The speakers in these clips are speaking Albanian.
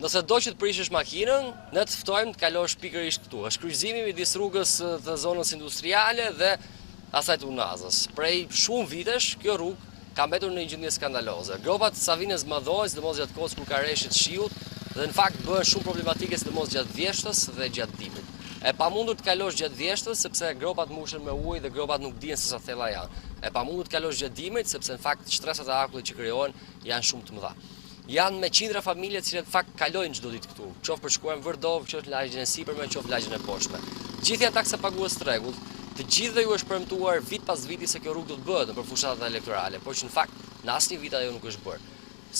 Nëse do që të prishësh makinën, ne të ftojmë të kalosh pikërisht këtu. Është kryqëzimi midis rrugës të zonës industriale dhe asaj të Unazës. Prej shumë vitesh kjo rrugë ka mbetur në një gjendje skandaloze. Gropat Savinës mëdhojnë, sidomos gjatë kohës kur ka rreshtet shiut, dhe në fakt bëhen shumë problematike sidomos gjatë vjeshtës dhe gjatë dimrit. E pamundur të kalosh gjatë vjeshtës sepse gropat mushen me ujë dhe gropat nuk dihen se sa thella janë. E pamundur të kalosh gjatë dimrit sepse në fakt shtresat e akullit që krijohen janë shumë të mëdha. Janë me qindra familje që në fakt kalojnë çdo ditë këtu, qoftë për shkuar në Vërdov, qoftë lagjen e sipërme, qoftë lagjen e poshtme. Gjithë janë taksa pagues të rregullt. Të gjithëve ju është premtuar vit pas viti se kjo rrugë do të bëhet nëpër fushatat elektorale, por që në fakt në asnjë vit ajo nuk është bërë.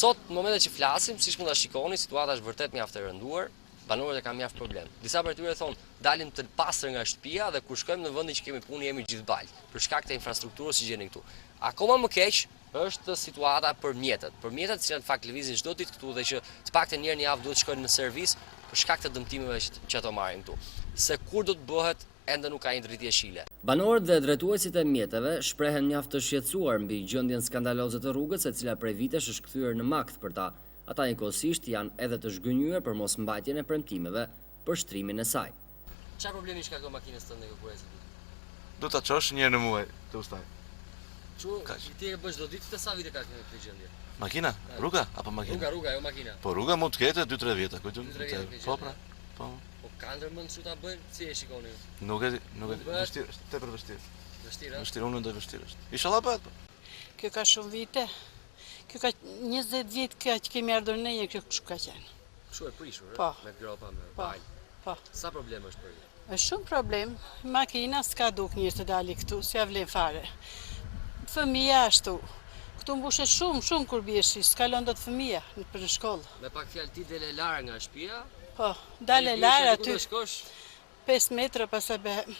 Sot, në momentet që flasim, siç mund ta shikoni, situata është vërtet mjaft e rënduar, banorët e kanë mjaft problem. Disa prej tyre thonë, dalim të pastër nga shtëpia dhe kur shkojmë në vendin që kemi punë jemi gjithë balj, për shkak të infrastrukturës që gjeni këtu. Akoma më keq është situata për mjetet. Për mjetet që në fakt lëvizin çdo ditë këtu dhe që të paktën një herë në javë duhet të shkojnë në servis për shkak të dëmtimeve që ato marrin këtu. Se kur do të bëhet ende nuk ka një drejtje shile. Banorët dhe drejtuesit e mjeteve shprehen mjaft të shqetësuar mbi gjendjen skandaloze të rrugës, e cila prej vitesh është kthyer në makt për ta. Ata njëkohësisht janë edhe të zhgënjur për mosmbajtjen e premtimeve për shtrimin e saj. Çfarë problemi shkakton makinës tënde kurrësi? Do ta çosh një herë në muaj të ustaj. Ti e bësh çdo ditë, sa vite ka këtë gjendje? Makina? Rruga apo makina? Rruga, jo makina. Po rruga mund të ketë 2-3 vjet, kujtun? Po pra. Po. Po ka ndërmend çu ta bëjnë, si e shikoni ju? Nuk e vështirë, është tepër vështirë. Vështirë? Vështirë, unë mendoj vështirë është. Inshallah bëhet. Kjo ka shumë vite. Kjo ka 20 vjet që kemi ardhur ne, kjo kështu ka qenë. Kështu e prishur, me gropa, me vaj. Po. Sa problem është për ju? Është shumë problem. Makina s'ka duk njërë të dali këtu, s'ja vlen fare. Fëmija ashtu. Këtu mbushet shumë kur biesh, s'kalon dot fëmija për në shkollë. Me pak fjalë ti dele lara nga shtëpia? Po, dale lara aty. 5 metra pastaj bëhem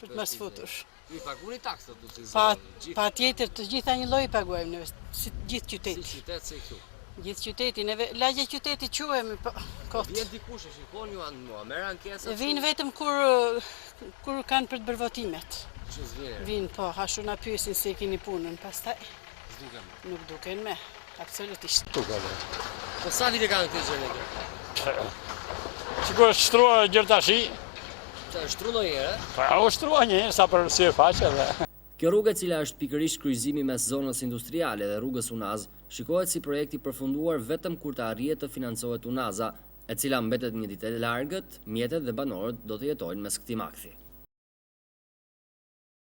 për të mos futur. Ju paguni taksat tu si zonë? Pa tjetër, të gjitha një lloj paguajmë ne, si gjithë qyteti. Si qytet si këtu? Gjithë qyteti, neve lagje qyteti quhemi, po kot. Vjen dikush e shikon ju anë mua, merr ankesa. Vinë vetëm kur kanë për të bërë votimet. Kështu s'vjen. Vinë, po, ashtu na pyesin se keni punën, pastaj s'duken. Nuk duken me, absolutisht. Duken. Po sa vite kanë këtë gjë këtu? Sikur shtrua gjërtashi. Shtru ndonjëherë? Po, shtrua një herë sa për sy e faqe dhe. Kjo rrugë, e cila është pikërisht kryqëzimi mes zonës industriale dhe rrugës Unaz, shikohet si projekt i përfunduar vetëm kur të arrihet të financohet Unaza, e cila mbetet një ditë e largët, mjetet dhe banorët do të jetojnë mes këtij makthi.